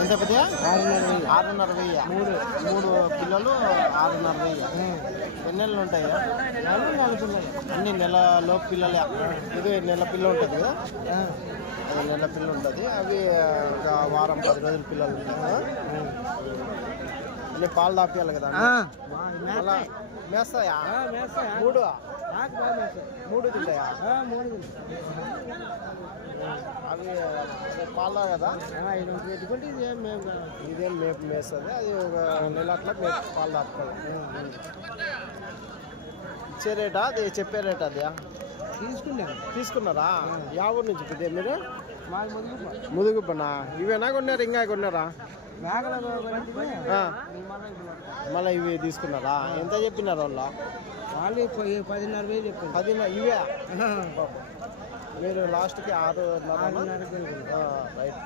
ఎంత పెద్ద 6,500 మూడు పిల్లలు 6,500. ఎన్ని నెలలు ఉంటాయా? 4 పిల్లలు. అన్ని నెలలోపు పిల్లలే. ఇది నెల పిల్ల ఉంటుంది కదా, అది నెల పిల్ల ఉంటుంది. అవి ఒక వారం 10 రోజుల పిల్లలు ఉంటాయి. అన్ని పాలు తాపియాలి కదా మళ్ళా మేస్తాయా? మూడు తింటాయా? అవి పాలు కదా, ఇదేం మేపు మేస్తుంది. అది ఒక నెల అట్లా మేపు పాలు తాపుతుంది. ఇచ్చే రేటా అది? చెప్పే రేటా అది? తీసుకున్నారా? యా ఊరు నుంచి పెద్ద మీరు? ముదుగుబ్బనా? ఇవేనా కొన్నారు? ఇంకా కొన్నారా? మళ్ళీ ఇవి తీసుకున్నారా? ఎంత చెప్పినారు వాళ్ళు? 10,500 చెప్పారు. 10 ఇవే మీరు లాస్ట్కి 6,500. రైట్.